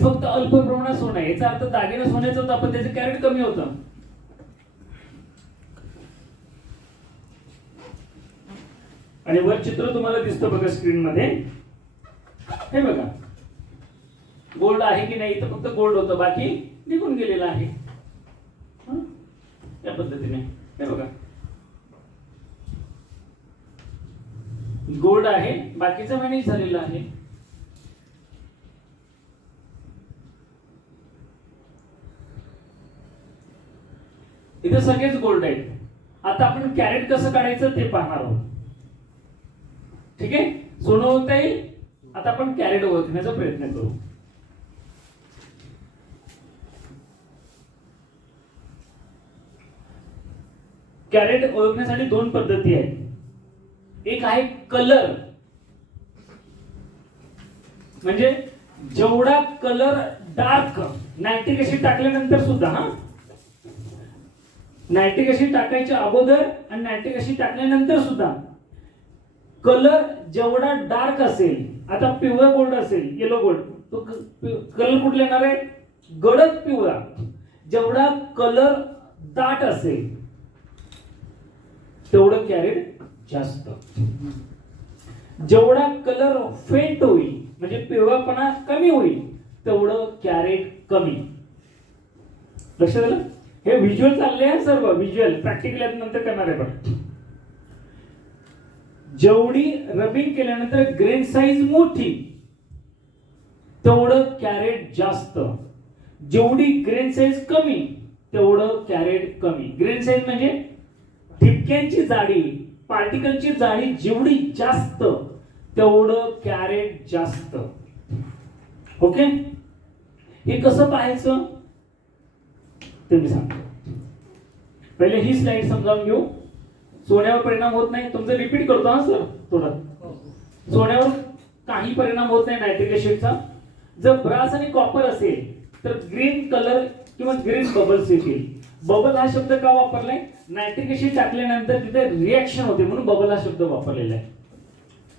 फक्त अल्प प्रमाणात सोनं आहे, याचा अर्थ दागिने सोन्याचं होतं पण त्याचं कॅरेट कमी होतं. आणि वर चित्र तुम्हाला दिसतं बघा स्क्रीन मध्ये, हे बघा गोल्ड आहे की नाही, इथं फक्त गोल्ड होतं, बाकी निघून गेलेलं आहे. या पद्धतीने हे बघा गोल्ड आहे, बाकीचं मॅनेज झालेलं आहे. इथे सगळेच गोल्ड आहेत. आता आपण कॅरेट कसं काढायचं ते पाहणार आहोत. ठीक आहे, सोनं ओळखता येईल. आता आपण कॅरेट ओळखण्याचा प्रयत्न करू. कॅरेट ओळखण्यासाठी दोन पद्धती आहेत. एक आहे कलर, म्हणजे जेवढा कलर डार्क, नायट्रिक ऍसिड टाकल्यानंतर सुद्धा, नायट्रिक ऍसिड टाकायच्या अगोदर आणि नायट्रिक ऍसिड टाकल्यानंतर सुद्धा कलर जेवढा डार्क असेल, आता पिवळा गोल्ड असेल, येलो गोल्ड, तो कलर कुठला येणार आहे? गडद पिवळा. जेवढा कलर दाट असेल तेवढं कॅरेट जास्त. जेवढा कलर फेंट होईल, म्हणजे पिवळापणा कमी होईल, तेवढं कॅरेट कमी. लक्षात आलं? हे व्हिज्युअल चालले आहे सर्व, व्हिज्युअल. प्रॅक्टिकल नंतर करणार आहे. पण जेवढी रबिंग केल्यानंतर ग्रेन साईज मोठी तेवढं कॅरेट जास्त. जेवढी ग्रेन साईज कमी तेवढं कॅरेट कमी. ग्रेन साईज म्हणजे ठिपक्यांची जाडी, पार्टिकलची जाडी जेवढी जास्त तेवढं कॅरेट जास्त. ओके, हे कसं पाहायचं ते मी सांगतो. पहिले ही स्लाइड समजावून घेऊ. सोन्यावर परिणाम होत नाही, तुमचं रिपीट करतो हा सर थोडं. सोन्यावर काही परिणाम होत नाही नायट्रिक ऍसिडचा. जर ब्रास आणि कॉपर असेल तर ग्रीन कलर किंवा ग्रीन बबल्स येतील. बबल हा शब्द का वापरलाय? नायट्रिक ऍसिड टाकल्यानंतर तिथे रिएक्शन होते म्हणून बबल हा शब्द वापरलेला आहे.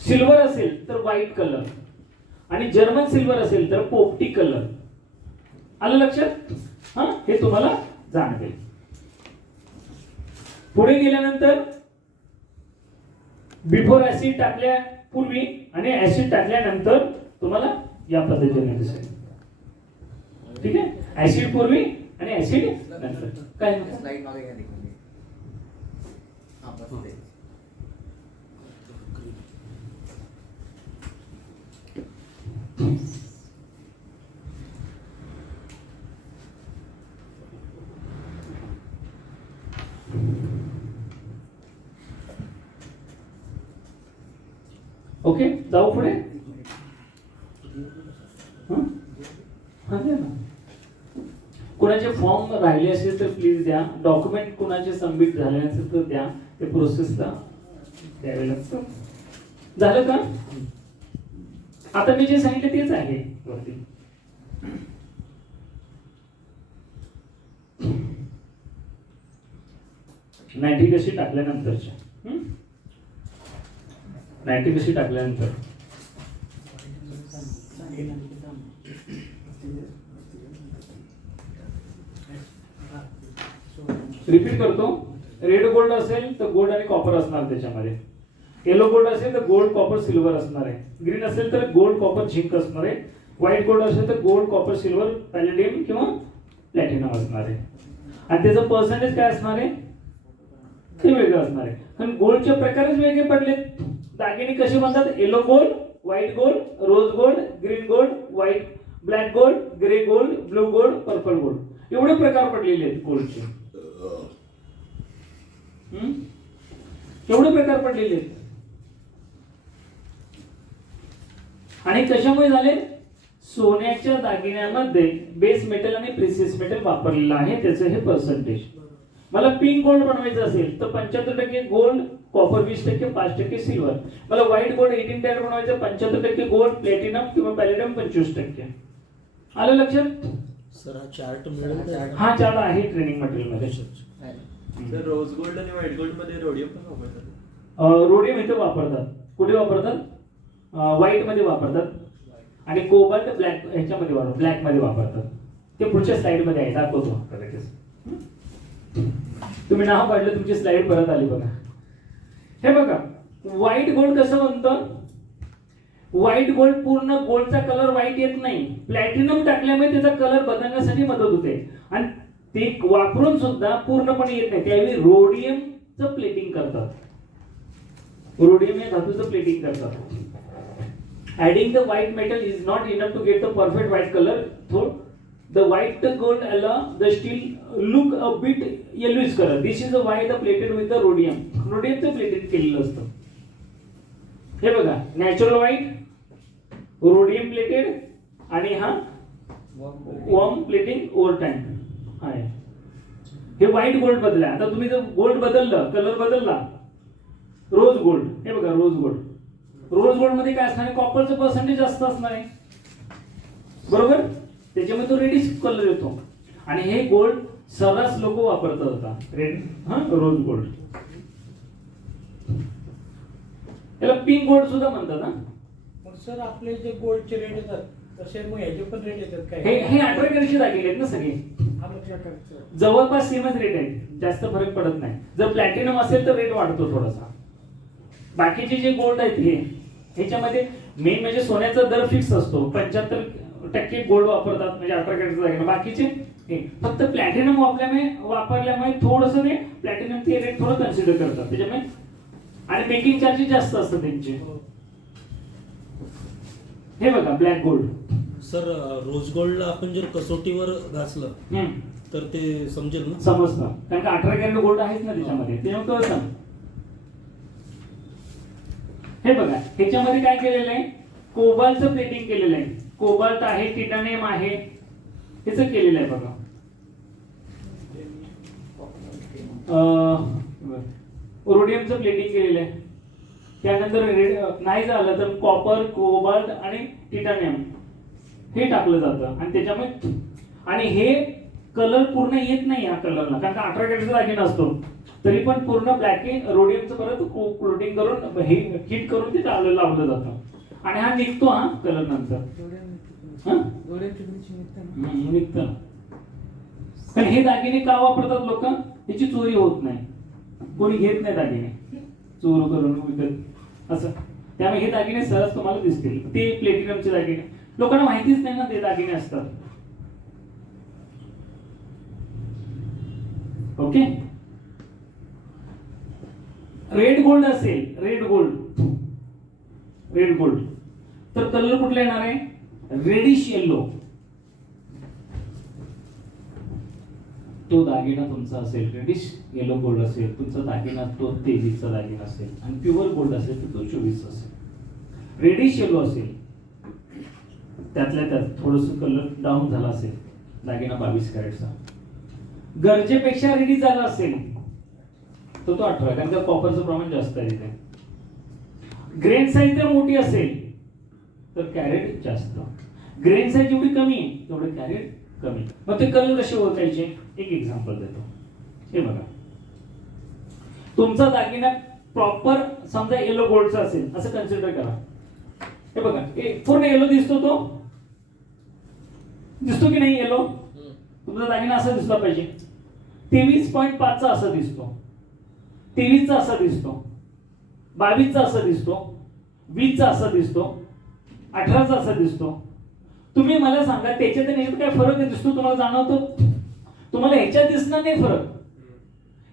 सिल्वर असेल तर व्हाईट कलर, आणि जर्मन सिल्वर असेल तर पोपटी कलर. आलं लक्षात? हे तुम्हाला जाणवेल. पुढे गेल्यानंतर बिफोर ऍसिड टाकल्यापूर्वी आणि ऍसिड टाकल्यानंतर तुम्हाला या पद्धतीने दिसेल. ठीक आहे, ऍसिड पूर्वी आणि ऍसिड नंतर. काय स्लाइड मागे घ्या. ओके, जाऊ पुढे. द्या ना. कोणाचे फॉर्म राहिले असेल तर प्लीज द्या. डॉक्युमेंट कोणाचे सबमिट झाले असेल तर द्या. ते प्रोसेसला द्यावे लागतं. झालं का? आता मी जे सांगितलं तेच आहे वरती. नायट्रिक ऍसिड टाकल्यानंतरच्या, नायट्रिक ऍसिड टाकल्यानंतर रिपीट करतो. रेड गोल्ड असेल तर गोल्ड आणि कॉपर असणार त्याच्यामध्ये. येलो गोल्ड असेल तर गोल्ड कॉपर सिल्वर असणार आहे. ग्रीन असेल तर गोल्ड कॉपर झिंक असणार आहे. व्हाईट गोल्ड असेल तर गोल्ड कॉपर सिल्वर पॅलेडियम किंवा प्लॅटिनम असणार आहे. आणि त्याचं पर्सेंटेज काय असणार आहे ते वेगळं असणार आहे. कारण गोल्डचे प्रकारच वेगळे पडलेत. दागिने कसे बनतात? Yellow gold, white gold, rose gold, green gold, white, black gold, grey gold, blue gold, purple gold, एवढे प्रकार पडलेले आहेत गोल्डचे. एवढे प्रकार पडलेले आहेत. आणि कशामुळे झाले? सोन्याच्या दागिन्यामध्ये बेस मेटल आणि प्रिसियस मेटल वापरलेलं आहे, त्याचं हे पर्सेंटेज. मला पिंक गोल्ड बनवायचं असेल तर 75% गोल्ड, कॉपर 20%, 5% सिल्वर. मला व्हाईट गोल्ड 18 कॅरेट बनवायचं, 75% गोल्ड, प्लॅटिनम किंवा पॅलेडियम 25%. आलं लक्षात? सर हा चार्ट मिळेल? हा चार्ट आहे ट्रेनिंग मटेरियल मध्ये. सर रोज गोल्ड आणि व्हाईट गोल्ड मध्ये रोडियम पण वापरतात. रोडियम इथे वापरतात. कुठे वापरतात? व्हाईट मध्ये वापरतात. आणि कोबाल्ट ब्लॅक ह्याच्यामध्ये ब्लॅक मध्ये वापरतात. ते पुढच्या स्लाइड मध्ये आहे, दाखवतो आपल्याला लगेच. तुम्ही नाव काढलं, तुमची स्लाइड परत आली बघा. हे बघा व्हाईट गोल्ड कसं बनतं. व्हाईट गोल्ड पूर्ण गोल्डचा कलर व्हाईट येत नाही, प्लॅटिनम टाकल्यामुळे त्याचा कलर बदलण्यासाठी मदत होते आणि ते वापरून सुद्धा पूर्णपणे येत नाही. त्यावेळी रोडियमचं प्लेटिंग करतात. रोडियम या धातूचं प्लेटिंग करतात. Adding the white metal is not enough to get the perfect white color. So the white gold allow the steel look a bit yellowish color. This is why the plated with the rhodium. Rhodiumचं plated केलेलं असतं. हे बघा natural white, rhodium plated आणि हा warm plating over time आहे. हे white gold बदला. आता तुम्ही जर गोल्ड बदललं, कलर बदलला, रोज गोल्ड, हे बघा रोज गोल्ड. रोज गोल्ड मध्ये काय असणार आहे, कॉपरचं पर्सेंटेज जास्त असणार आहे, बरोबर. त्याच्यामुळे तो रेडिश कलर येतो. आणि हे गोल्ड सर्रास लोक वापरतात आता, रेड रोज गोल्ड. याला पिंक गोल्ड सुद्धा म्हणतात. मग सर आपले जे गोल्डचे रेट येतात तसे मग ह्याचे पण रेट येतात काय? हे 18 कॅरेटचे दागिने आहेत ना सगळे, जवळपास सेमच रेट आहे, जास्त फरक पडत नाही. जर प्लॅटिनम असेल तर रेट वाढतो थोडासा. बाकीचे जे गोल्ड आहेत हे ह्याच्यामध्ये मेन म्हणजे सोन्याचा दर फिक्स असतो, 75% गोल्ड वापरतात म्हणजे 18 कॅरेटचा दागिना. बाकीचे हे फक्त प्लॅटिनम वापरल्यामुळे थोडंसं ते प्लॅटिनम ते रेट थोडं कन्सिडर करतात त्याच्यामुळे. आणि मेकिंग चार्जेस जास्त असतात त्यांचे. हे बघा ब्लॅक गोल्ड. सर रोज गोल्डला आपण जर कसोटीवर घासलं तर ते समजेल ना? समजतं, कारण का 18 कॅरेट गोल्ड आहेच ना त्याच्यामध्ये, ते कळतं. हे बघा ह्याच्यामध्ये काय केलेलं आहे, कोबाल्टचं प्लेटिंग केलेलं आहे. कोबाल्ट आहे, टिटॅनियम आहे, हेच केलेलं आहे बघा. रोडियमचं प्लेटिंग केलेलं आहे. त्यानंतर नाही झालं तर कॉपर, कोबाल्ट आणि टिटॅनियम हे टाकलं जातं. आणि त्याच्यामुळे आणि हे कलर पूर्ण येत नाही या कलरला, कारण का 18 कॅरेटचा दागिना असतो तरी पण पूर्ण ब्लॅक रोडियमचं परत कोटिंग करून हिट करून ते लावलं जातं. आणि हा निघतो हा कलर नंतर निघतं. पण हे दागिने का वापरतात लोक, त्याची चोरी होत नाही, कोणी घेत नाही दागिने चोर करून विकत असं. त्यामुळे हे दागिने सहज तुम्हाला दिसतील. ते प्लेटिनमचे दागिने लोकांना माहितीच नाही ना ते दागिने असतात. ओके. रेड गोल्ड असेल, रेड गोल्ड तर कलर कुठला येणार आहे, रेडिश येलो. तो दागिना तुमचा असेल रेडिश येलो गोल्ड असेल तुमचा दागिना, तो 23चा दागिना असेल. आणि प्युअर गोल्ड असेल तर तो 24 असेल. रेडिश येलो असेल, त्यातल्या त्यात थोडस कलर डाऊन झाला असेल, दागिना 22 कॅरेटचा. गरजेपेक्षा रेडिश झाला असेल तो 18, कारण का कॉपरचं प्रमाण जास्त आहे तिथे. ग्रेन साईज जर मोठी असेल तर कॅरेट जास्त. ग्रेन साईज जेवढी कमी आहे तेवढे कॅरेट कमी. मग ते कलर कसे ओळखायचे, एक एक्झाम्पल देतो. हे बघा तुमचा दागिना प्रॉपर समजा येलो गोल्डचा असेल असं कन्सिडर करा. हे बघा पूर्ण येलो दिसतो, तो दिसतो की नाही येलो. तुमचा दागिना असा दिसला पाहिजे. 23.5चा असा दिसतो, 23चा असा दिसतो, 22चा असा दिसतो, 20चा असा दिसतो, 18चा असा दिसतो. तुम्ही मला सांगा त्याच्यात आणि ह्याच्यात काय फरक दिसतो, तुम्हाला जाणवतो? तुम्हाला ह्याच्यात दिसणार नाही फरक.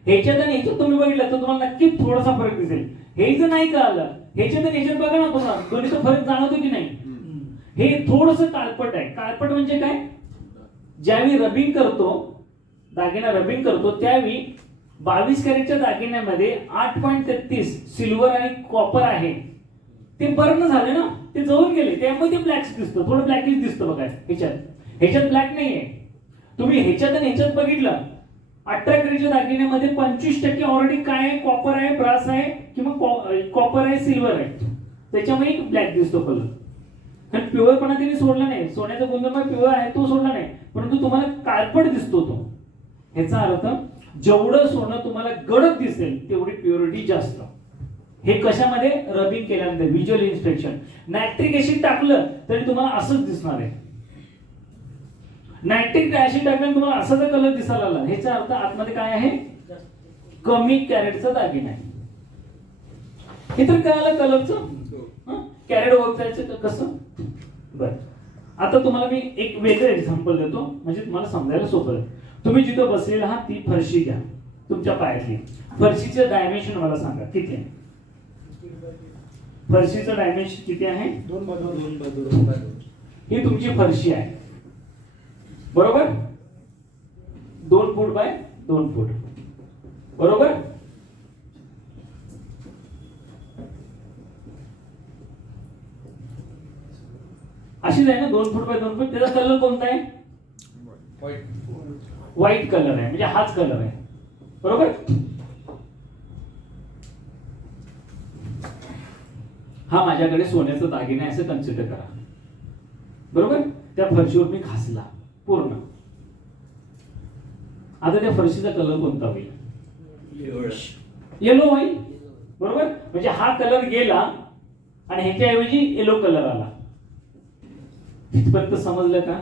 ह्याच्यात आणि ह्याच्यात तुम्ही बघितलं तर तुम्हाला नक्की थोडासा फरक दिसेल. हे जर नाही कळालं ह्याच्यात आणि ह्याच्यात बघा ना तुम्हाला दोन्हीचा फरक जाणवतो की नाही. हे थोडंसं काळपट आहे. काळपट म्हणजे काय, ज्यावेळी रबिंग करतो दागिना रबिंग करतो त्यावेळी 22 कॅरेटच्या दागिन्यामध्ये 8.33 सिल्वर आणि कॉपर आहे. ते बर्न झाले ना, ते जळून गेले, त्यामुळे ते ब्लॅक दिसतं, थोडं ब्लॅकिश दिसतं बघा. ह्याच्यात ब्लॅक नाहीये. तुम्ही ह्याच्यात आणि ह्याच्यात बघितलं 18 कॅरेटच्या दागिन्यामध्ये 25% ऑलरेडी काय आहे, कॉपर आहे, ब्रास आहे किंवा कॉपर आहे, सिल्वर आहे, त्याच्यामुळे ब्लॅक दिसतो कलर. कारण प्युअरपणा त्यांनी सोडला नाही. सोन्याचा गुणधर्म प्युअर आहे तो सोडला नाही, परंतु तुम्हाला काळपट दिसतो तो. ह्याचा अर्थ जेवढं सोनं तुम्हाला गडद दिसेल तेवढी प्युरिटी जास्त. हे कशामध्ये रबिंग केल्यानंतर व्हिज्युअल इन्स्पेक्शन. नायट्रिक ऍसिड टाकलं तरी तुम्हाला असंच दिसणार आहे. नायट्रिक ऍसिड टाकल्याने तुम्हाला असा जर कलर दिसायला लागला, ह्याचा अर्थ आतमध्ये काय आहे, कमी कॅरेटचा दागिना आहे. हे तर कळालं कलरचं. कॅरेट ओळखायचं कसं. बरं, आता तुम्हाला मी एक वेगळं एक्झाम्पल देतो म्हणजे तुम्हाला समजायला सोपं आहे. तुम्ही जिथं बसलेला आहात ती फरशी घ्या तुमच्या पायातली. फरशीचं डायमेन्शन मला सांगा किती आहे. फरशीचं डायमेन्शन किती आहे. 2 बाजू. ही तुमची फरशी आहे बरोबर. 2 फूट बाय 2 फूट बरोबर. अशीच आहे ना 2 फूट बाय 2 फूट. त्याचा कलर कोणता आहे. व्हाईट कलर आहे म्हणजे हाच कलर आहे बरोबर. हा माझ्याकडे सोन्याचा दागिना आहे असं कन्सिडर करा बरोबर. त्या फरशीवर मी घासला पूर्ण. आता त्या फरशीचा कलर कोणता होईल. येलो होईल बरोबर. म्हणजे हा कलर गेला आणि ह्याच्याऐवजी येलो कलर आला. इथपर्यंत समजलं का.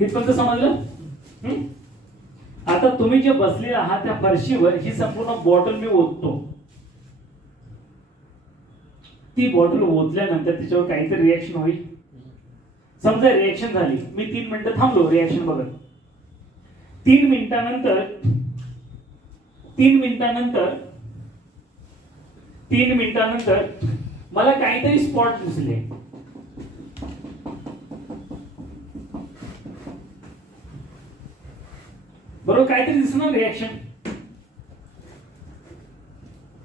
इथपर्यंत समजलं. आता तुम्ही जे बसले आहात त्या फरशीवर ही संपूर्ण बॉटल मी ओततो. ती बॉटल ओतल्यानंतर त्याच्यावर काहीतरी रिएक्शन होईल. समजा रिएक्शन झाली, मी 3 मिनिटं थांबलो रिएक्शन बघत. 3 मिनिटानंतर मला काहीतरी स्पॉट दिसले. बरोबर, काहीतरी दिसणार रिएक्शन.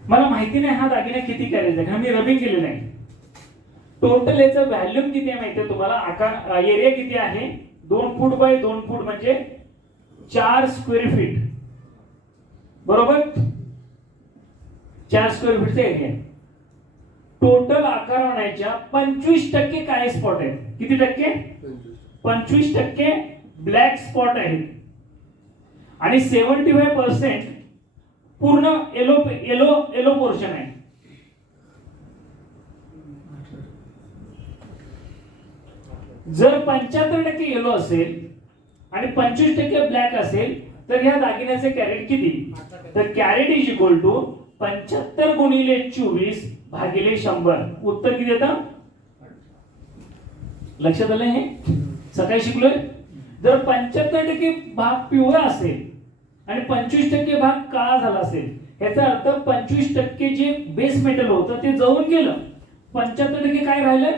मला माहिती नाही हा दागिना किती कॅरेट आहे, कारण मी रबिंग केलेलं नाही. टोटल याचं व्हॅल्यूम किती आहे माहिती आहे तुम्हाला. आकार एरिया किती आहे. 2 फूट बाय 2 फूट म्हणजे 4 स्क्वेअर फीट बरोबर. 4 स्क्वेअर फीटचा एरिया. टोटल आकार होण्याच्या 25% काय स्पॉट आहेत. किती टक्के. 25% ब्लॅक स्पॉट आहेत आणि 75% पूर्ण येलो पोर्शन आहे. जर 75% येलो असेल आणि 25% ब्लॅक असेल तर ह्या दागिन्याचे कॅरेट किती. तर कॅरेट इज इक्वल टू 75 गुणिले 24 भागिले 100. उत्तर किती येतं. लक्षात आलं हे सकाळी शिकलोय. जर 75% भाग पिवळा असेल आणि 25% भाग काळा झाला असेल याचा अर्थ 25% जे बेस मेटल होतं ते जळून गेलं. 75% काय राहिलं.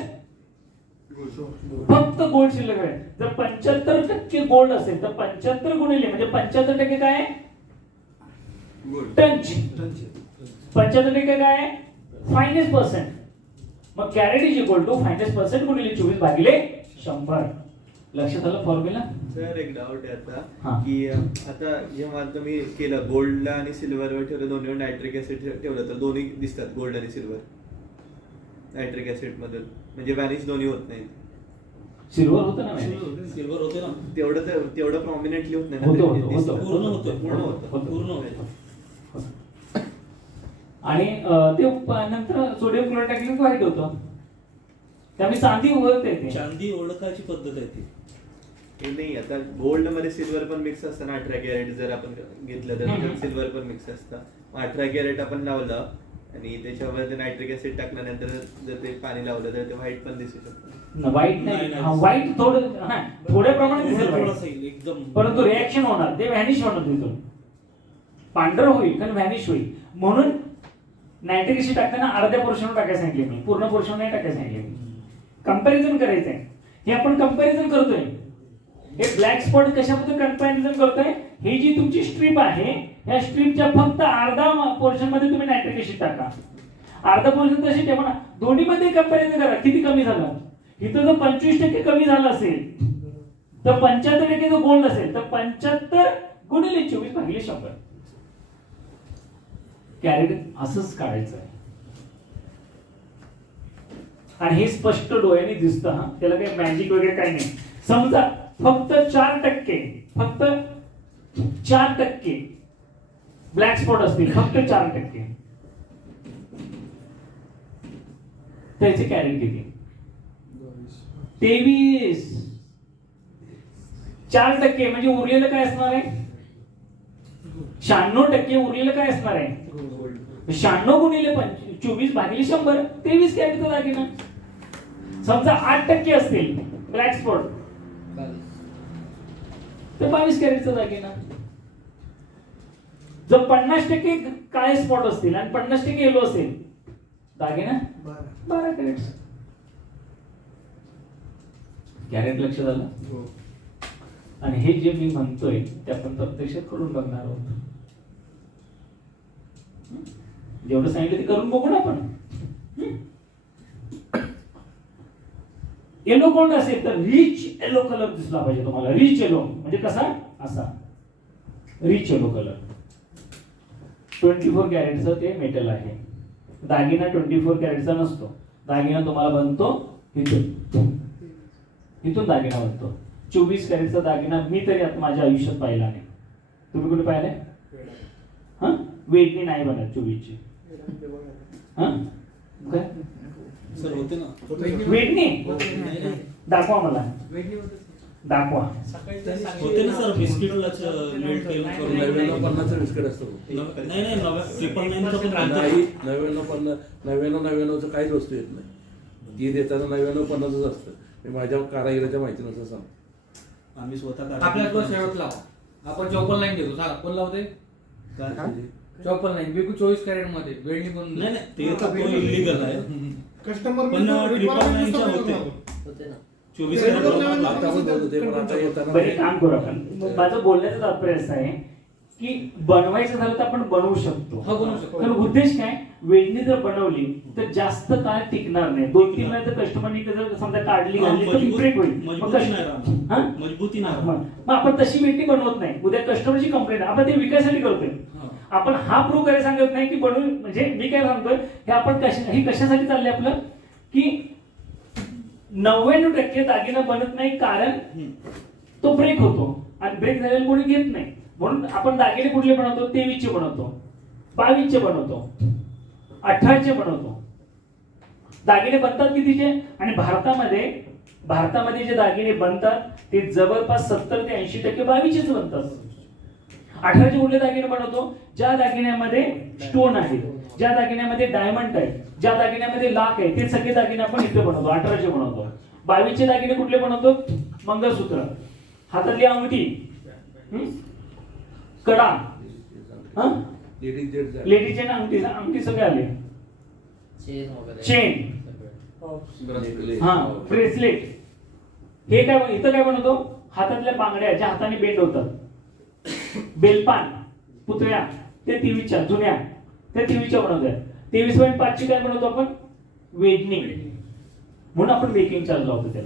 फक्त गोल्ड शिल्लक आहे. जर 75% गोल्ड असेल तर 75 गुणिले म्हणजे 75% काय आहे. टंच. 75% काय आहे. Finest percent. मग carat is equal to finest percent गुणिले 24 भागिले 100. लक्षात आलं फॉर्म्युला. सर एक डाऊट आहे हा. आता की आता जेव्हा तुम्ही केलं गोल्डला आणि सिल्वरवर ठेवलं, दोन्हीवर नायट्रिक ऍसिड ठेवलं तर दोन्ही दिसतात गोल्ड आणि सिल्वर नायट्रिक ऍसिड मधून, म्हणजे व्हॅनिश दोन्ही होत नाही. सिल्वर होतं ना. सिल्वर होते ना. तेवढं प्रॉमिनेंटली होत नाही ना. पूर्ण होतं. आणि ते नंतर सोडियम क्लोराईड टाकलं व्हाईट होतं. त्यामुळे चांदी ओळखते ते. चांदी ओळखायची पद्धत आहे ती. हे नाही आता गोल्ड मध्ये सिल्वर पण मिक्स असतं ना. 18 कॅरेट जर आपण घेतलं तर सिल्वर पण मिक्स असतं. 18 कॅरेट आपण लावलं आणि त्याच्यावर ते नायट्रिक ऍसिड टाकल्यानंतर जर ते पाणी लावलं तर ते व्हाईट पण दिसू शकतं. व्हाईट नाही. व्हाईट थोड्या प्रमाणात दिसेल एकदम, परंतु रिएक्शन होणार, ते व्हॅनिश होणार. तिथून पांढरं होईल कारण व्हॅनिश होईल. म्हणून नायट्रिक ऍसिड टाकताना अर्ध्या पोर्शनवर टाकायला सांगितले मी, पूर्ण पोर्शन नाही टाकायला सांगितले मी. कंपॅरिझन करायचंय. हे आपण कंपॅरिझन करतोय. हे ब्लॅक स्पॉट कशाबद्दल कंपॅरिझन करतोय. ही जी तुमची स्ट्रीप आहे या स्ट्रीपच्या फक्त अर्धा पोर्शन मध्ये तुम्ही नायट्रिक ऍसिड टाका. अर्धा पोर्शन तशी ठेवा ना. दोन्ही मध्ये कंपॅरिझन करा किती कमी झालं. इथं जर 25% कमी झालं असेल तर 75% जर गोल्ड असेल तर 75 गुणिले 24 भागिले 100. कॅरेट असंच काढायचं आहे आणि हे स्पष्ट डोळ्याने दिसतं. हा त्याला काही मॅजिक वगैरे काही नाही. समजा फक्त 4% ब्लॅक स्पॉट असतील, फक्त 4%. त्याचे कॅरेट किती? 23. 4% म्हणजे उरलेलं काय असणार आहे? 96% उरलेलं काय असणार आहे? 96 गुणिले 24 भागिले 100, 23 कॅरेटचा दागिना. समजा 8% असतील ब्लॅक स्पॉट तर 22 कॅरेटचा दागिना. जर 50% काळे स्पॉट असतील आणि 50% येलो असेल दागिना 12 कॅरेट. कॅरेट लक्ष झालं? आणि हे जे मी म्हणतोय ते आपण प्रत्यक्षात करून बघणार आहोत. जेवढं सांगितलं ते करून बघू ना आपण. येलो गोल्ड असेल तर रिच येलो कलर दिसला पाहिजे तुम्हाला. रिच येलो म्हणजे कसा? असा रिच येलो कलर. 24 कॅरेटचं ते मेटल आहे. दागिना 24 कॅरेटचा नसतो. दागिना तुम्हाला बनतो इथून दागिना बनतो. 24 कॅरेटचा दागिना मी तरी आता माझ्या आयुष्यात पाहिला नाही. तुम्ही कुठे पाहिलाय? हा, वेटनी नाही बनत 24ची. हा काय सर होते ना वेटनी? दाखवा मला, दाखवा. होते ना सर बिस्किटला मेल्ट करून 99-50 बिस्किट असतो. नाही 999 पण नाही 99-99 काहीच वस्तू येत नाही. ती देताना 99-50 असतं. मी माझ्या कारागिराच्या माहितीनुसार सांगतो. आम्ही स्वतः आपल्याला शेवट लावा. आपण 54 लाईन घेतो. सांगा कोण लावते? काय 54 लाईन बिलकुल 24 कॅरेट मध्ये वेळणी पण नाही ते तर इलिगल आहे. कस्टमर पण 999 होते. 24 आता आपण बोलत होते, पण आता येताना बरे काम करू आपण. माझं बोलण्याचं तात्पर्य असं आहे की बनवायचं झालं तर आपण बनवू शकतो. हा, बनवू शकतो. तर उद्देश काय? वेडणी जर बनवली तर जास्त काळ टिकणार नाही. 2-3 वेळा जर कस्टमरनी जर समजा काढली घालली तर ब्रेक होईल. मग मजबूती नाही राहणार. हा? मजबूती नाही मग आपण तशी वेडणी बनवत नाही. उद्या कस्टमरची कंप्लेंट आपण ते विकायसाठी करतोय. आपण हा प्रूव्ह करायला सांगत नाही की बनवून, म्हणजे मी काय सांगतोय हे आपण हे कशासाठी चाललंय आपलं की 99% दागिना बनत नाही कारण तो ब्रेक होतो आणि ब्रेक झालेला कोणी घेत नाही. म्हणून आपण दागिने कुठले बनवतो? 23चे बनवतो, 22चे बनवतो, 18चे बनवतो. दागिने बनतात कितीचे? आणि भारतामध्ये जे दागिने बनतात ते जवळपास 70 ते 80% 22चेच बनतात. 18चे कुठले दागिने बनवतो? ज्या दागिन्यामध्ये स्टोन आहे, ज्या दागिन्यामध्ये डायमंड आहे, ज्या दागिन्यामध्ये लाख आहे, ते सगळे दागिने आपण इथे बनवतो. 18चे बनवतो. 22चे दागिने कुठले बनवतो? मंगळसूत्र, हातातली अंगठी, कडा, लेडीजचे अंगठी सगळे आले, चेन, हा, ब्रेसलेट. हे काय इथं काय बनवतो? हातातल्या बांगड्या ज्या हाताने बेंड होतात, बेलपान, पुतळ्या, ते 23च्या जुन्या, ते 23च्या बनवतात. 23.5 ची काय बनवतो आपण? वेडणी. म्हणून आपण मेकिंग चार्ज लावतो त्याला.